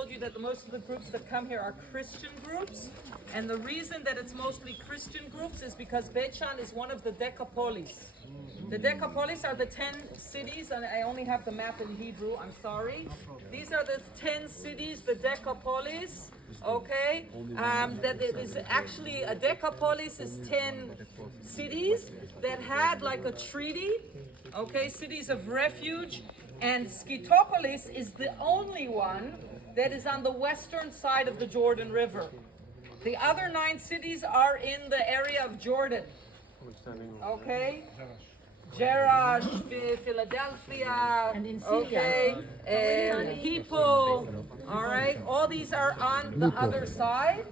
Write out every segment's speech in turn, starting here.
told you that most of the groups that come here are Christian groups. And the reason that it's mostly Christian groups is because Beit Shan is one of the Decapolis. The Decapolis are the 10 cities, and I only have the map in Hebrew, I'm sorry. These are the 10 cities, the Decapolis, okay? That it is actually, a Decapolis is 10 cities that had like a treaty, okay? Cities of refuge. And Skytopolis is the only one that is on the western side of the Jordan River. The other 9 cities are in the area of Jordan. Okay? Jerash, Philadelphia, okay, Hippo, all right? All these are on the other side.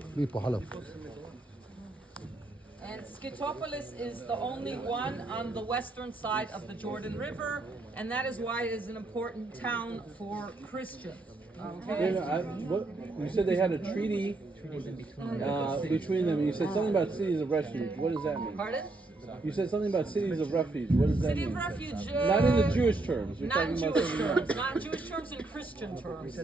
And Skytopolis is the only one on the western side of the Jordan River, and that is why it is an important town for Christians. Okay. You said they had a treaty between them, and you said something about cities of refuge. What does that mean? Pardon? You said something about cities of refuge. What does that City mean? of refuge. Not in the Jewish terms. You're Not talking about Jewish something terms. else. Not Jewish terms in Christian terms.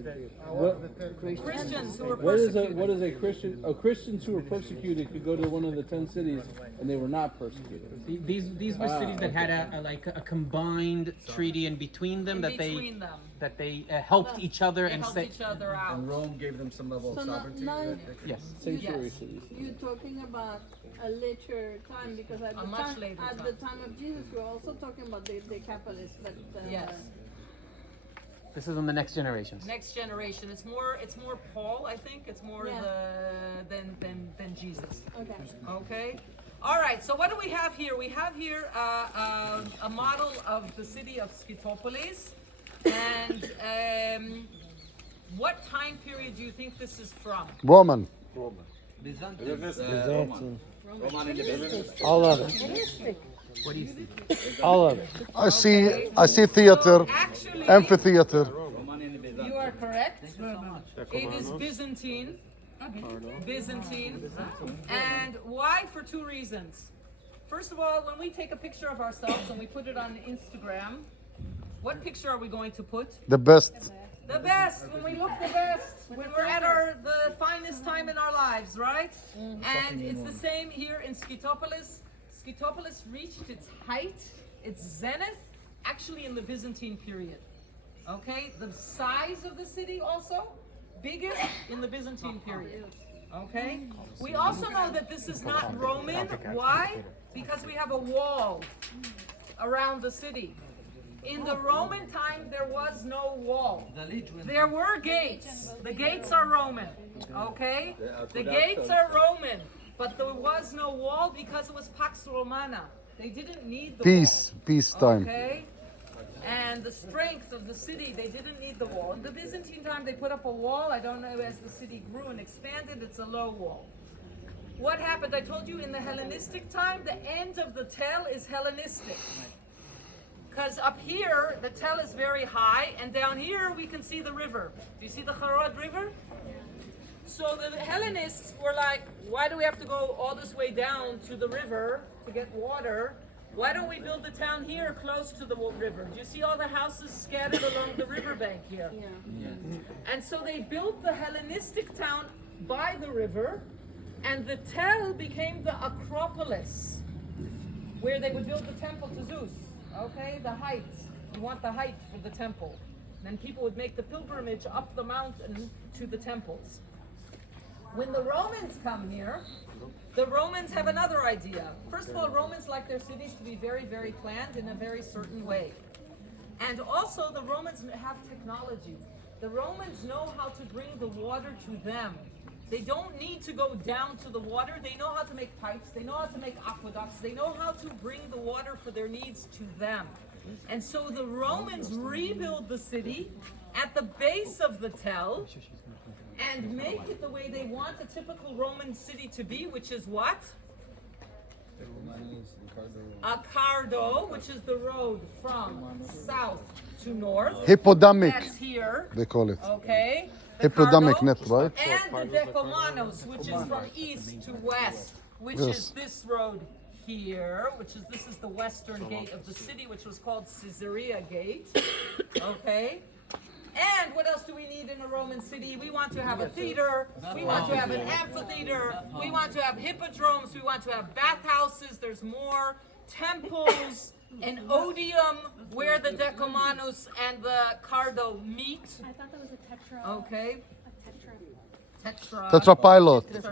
What, Christians who were what is persecuted. a Christian? Oh, Christians who were persecuted could go to one of the 10 cities, and they were not persecuted. These were cities that had a combined treaty in between them, In between them. that they helped each other They and helped say each other out. And Rome gave them some level of So sovereignty. now yes. Sanctuary Yes. cities. you're talking about a later time because at A much later the time of Jesus we're also talking about the Decapolis, but Yes. This is on the next generations. Next generation. It's more Paul, I think. It's more than Jesus. okay. Okay. All right. So what do we have here? We have here a model of the city of Skytopolis, and what time period do you think this is from? Roman. Byzantine. Roman independence. All of it. What do you see? All of it. I see theater, Actually, amphitheater. Roman independence. you are correct. It is Byzantine. Byzantine. And why? For 2 reasons. First of all, when we take a picture of ourselves and we put it on Instagram, what picture are we going to put? The best. The best, when we look the best, when we're at the finest time in our lives, right? And it's the same here in Skytopolis. Skytopolis reached its height, its zenith, actually in the Byzantine period. Okay, the size of the city also, biggest in the Byzantine period. Okay, we also know that this is not Roman. Why? Because we have a wall around the city. In the Roman time, there was no wall. There were gates. The gates are Roman, okay? The gates are Roman, but there was no wall because it was Pax Romana. They didn't need the Peace time. okay? And the strength of the city, they didn't need the wall. In the Byzantine time, they put up a wall. I don't know, as the city grew and expanded, it's a low wall. What happened? I told you in the Hellenistic time, the end of the tel is Hellenistic. Because up here, the tel is very high, and down here we can see the river. Do you see the Harod River? So the Hellenists were like, why do we have to go all this way down to the river to get water? Why don't we build the town here close to the river? Do you see all the houses scattered along the riverbank here? Yeah. And so they built the Hellenistic town by the river, and the tel became the Acropolis, where they would build the temple to Zeus. Okay, the height. You want the height for the temple. Then people would make the pilgrimage up the mountain to the temples. When the Romans come here, the Romans have another idea. First of all, Romans like their cities to be very, very planned in a very certain way. And also the Romans have technology. The Romans know how to bring the water to them. They don't need to go down to the water. They know how to make pipes. They know how to make aqueducts. They know how to bring the water for their needs to them. And so the Romans rebuild the city at the base of the tel and make it the way they want a typical Roman city to be, which is what? A cardo, which is the road from south to north. Hippodamic, That's here. they call it. Okay. The Hippodamic cardo, net, right? and the decomanos, which is from east to west, which is this road here, this is the western gate of the city, which was called Caesarea Gate. Okay. And what else do we need in a Roman city? We want to have a theater, we want to have an amphitheater, we want to have hippodromes, we want to have bathhouses, there's more, temples, an odium where the Decumanus and the Cardo meet. I thought that was a tetra. Okay. A tetra. Tetra.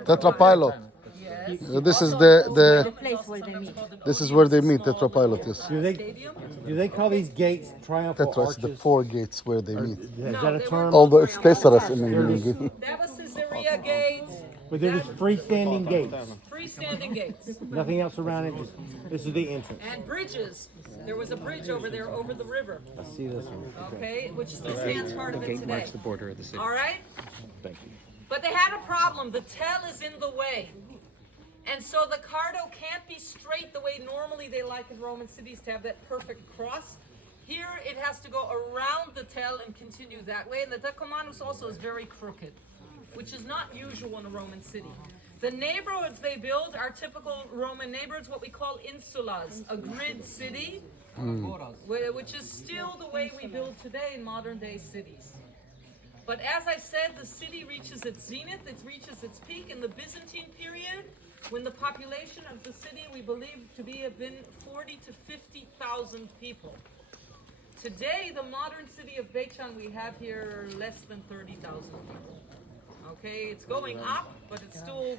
Tetrapilot. Yes. This is the place where they meet. this is where they meet. Tetrapilot. Yes. Stadium? Do they call these gates triumphal Tetra is arches? the four gates where they meet. Is No, that a they term? weren't Although it's triumphal Tesaras in English. That was Caesarea Gate. But they're just freestanding gates. Freestanding gates. Nothing else around it. Just this is the entrance. And bridges. There was a bridge over there over the river. I see this one. Okay, which still stands part of it today. marks the border of the city. All right? Thank you. But they had a problem. The tell is in the way. And so the cardo can't be straight the way normally they like in Roman cities to have that perfect cross. Here it has to go around the tell and continue that way. And the Decumanus also is very crooked, which is not usual in a Roman city. The neighborhoods they build are typical Roman neighborhoods, what we call insulas, a grid city, which is still the way we build today in modern day cities. But as I said, the city reaches its zenith, it reaches its peak in the Byzantine period, when the population of the city we believe to have been 40 to 50,000 people. Today, the modern city of Beitan we have here less than 30,000 people. Okay, it's going up, but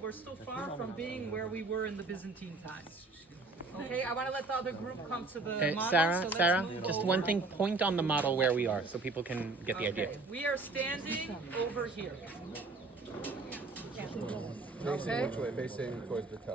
we're still far from being where we were in the Byzantine times. Okay, I want to let the other group come to the model. Sarah, move just over. one thing. Point on the model where we are, so people can get the idea. Okay, we are standing over here. Facing Okay. which way? Facing towards the top.